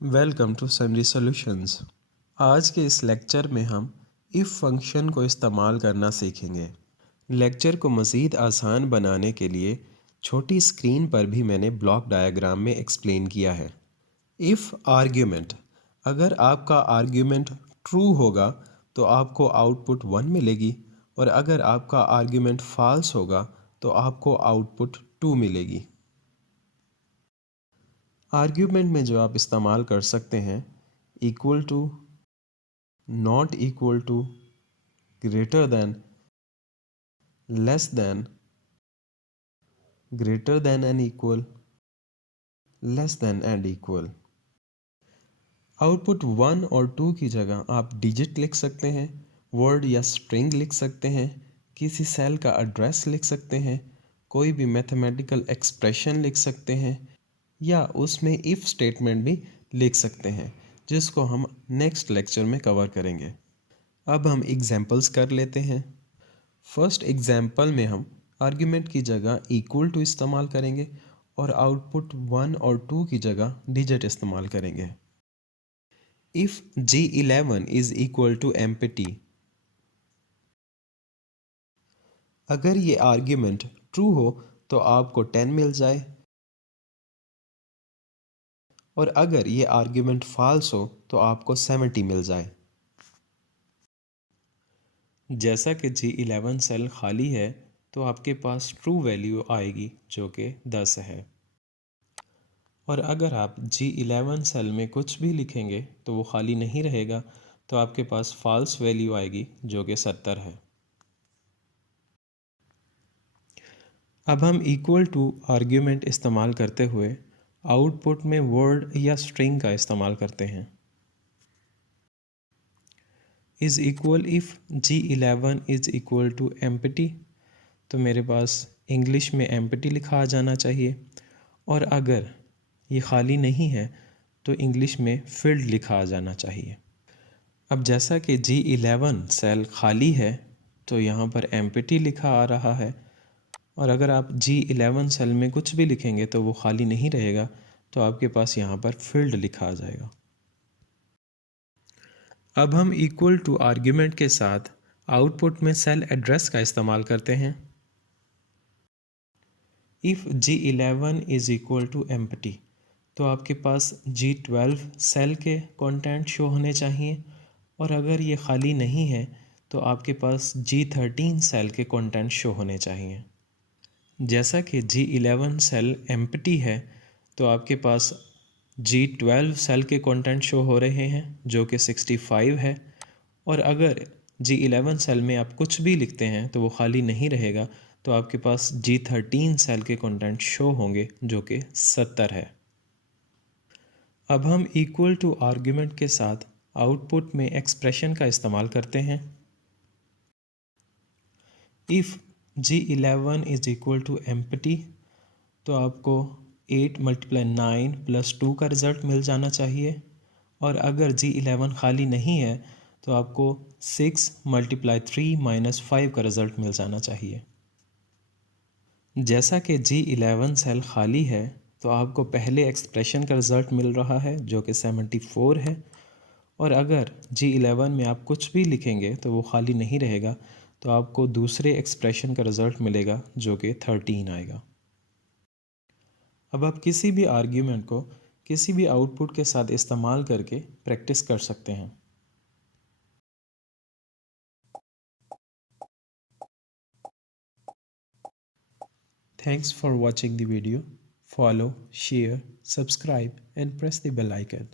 Welcome to सनरी solutions. आज के इस लेक्चर में हम इफ़ फंक्शन को इस्तेमाल करना सीखेंगे। लेक्चर को मज़ीद आसान बनाने के लिए छोटी स्क्रीन पर भी मैंने ब्लॉक डायग्राम में एक्सप्लेन किया है। इफ़ आर्ग्यूमेंट, अगर आपका आर्ग्यूमेंट ट्रू होगा तो आपको आउटपुट 1 मिलेगी, और अगर आपका आर्ग्यूमेंट फॉल्स होगा तो आपको आउटपुट 2 मिलेगी। आर्ग्यूमेंट में जो आप इस्तेमाल कर सकते हैं equal to, not equal to, greater than, less than, greater than and equal, less than and equal. Output 1 और 2 की जगह आप डिजिट लिख सकते हैं, वर्ड या स्ट्रिंग लिख सकते हैं, किसी सेल का एड्रेस लिख सकते हैं, कोई भी मैथमेटिकल एक्सप्रेशन लिख सकते हैं, या उसमें इफ़ स्टेटमेंट भी लिख सकते हैं, जिसको हम नेक्स्ट लेक्चर में कवर करेंगे। अब हम एग्जांपल्स कर लेते हैं। फर्स्ट एग्जांपल में हम आर्ग्यूमेंट की जगह इक्वल टू इस्तेमाल करेंगे और आउटपुट 1 और 2 की जगह डिजिट इस्तेमाल करेंगे। If G11 is equal to empty, अगर ये आर्ग्यूमेंट ट्रू हो तो आपको 10 मिल जाए, और अगर ये आर्ग्यूमेंट फॉल्स हो तो आपको 70 मिल जाए। जैसा कि G11 सेल खाली है तो आपके पास ट्रू वैल्यू आएगी जो कि 10 है, और अगर आप G11 सेल में कुछ भी लिखेंगे तो वो खाली नहीं रहेगा, तो आपके पास फॉल्स वैल्यू आएगी जो कि 70 है। अब हम इक्वल टू आर्ग्यूमेंट इस्तेमाल करते हुए आउटपुट में वर्ड या स्ट्रिंग का इस्तेमाल करते हैं। Is equal if G11 is equal to empty, तो मेरे पास इंग्लिश में एम्प्टी लिखा आ जाना चाहिए, और अगर ये खाली नहीं है तो इंग्लिश में फिल्ड लिखा आ जाना चाहिए। अब जैसा कि G11 सेल खाली है तो यहाँ पर एम्प्टी लिखा आ रहा है, और अगर आप G11 सेल में कुछ भी लिखेंगे तो वो खाली नहीं रहेगा, तो आपके पास यहाँ पर फिल्ड लिखा आ जाएगा। अब हम इक्वल टू आर्ग्यूमेंट के साथ आउटपुट में सेल एड्रेस का इस्तेमाल करते हैं। If G11 is equal to empty, तो आपके पास G12 सेल के कंटेंट शो होने चाहिए, और अगर ये खाली नहीं है तो आपके पास G13 सेल के कंटेंट शो होने चाहिए। जैसा कि G11 सेल एम्प्टी है तो आपके पास G12 सेल के कंटेंट शो हो रहे हैं जो कि 65 है, और अगर G11 सेल में आप कुछ भी लिखते हैं तो वो खाली नहीं रहेगा, तो आपके पास G13 सेल के कंटेंट शो होंगे जो कि 70 है। अब हम इक्वल टू आर्ग्यूमेंट के साथ आउटपुट में एक्सप्रेशन का इस्तेमाल करते हैं। If G11 is equal to empty, तो आपको 8 × 9 + 2 का रिज़ल्ट मिल जाना चाहिए, और अगर G11 खाली नहीं है तो आपको 6 × 3 - 5 का रिज़ल्ट मिल जाना चाहिए। जैसा कि G11 सेल खाली है तो आपको पहले एक्सप्रेशन का रिज़ल्ट मिल रहा है जो कि 74 है, और अगर G11 में आप कुछ भी लिखेंगे तो वो खाली नहीं रहेगा, तो आपको दूसरे एक्सप्रेशन का रिज़ल्ट मिलेगा जो कि 13 आएगा। अब आप किसी भी आर्ग्यूमेंट को किसी भी आउटपुट के साथ इस्तेमाल करके प्रैक्टिस कर सकते हैं। Thanks for watching the video. Follow, share, subscribe and press the bell icon.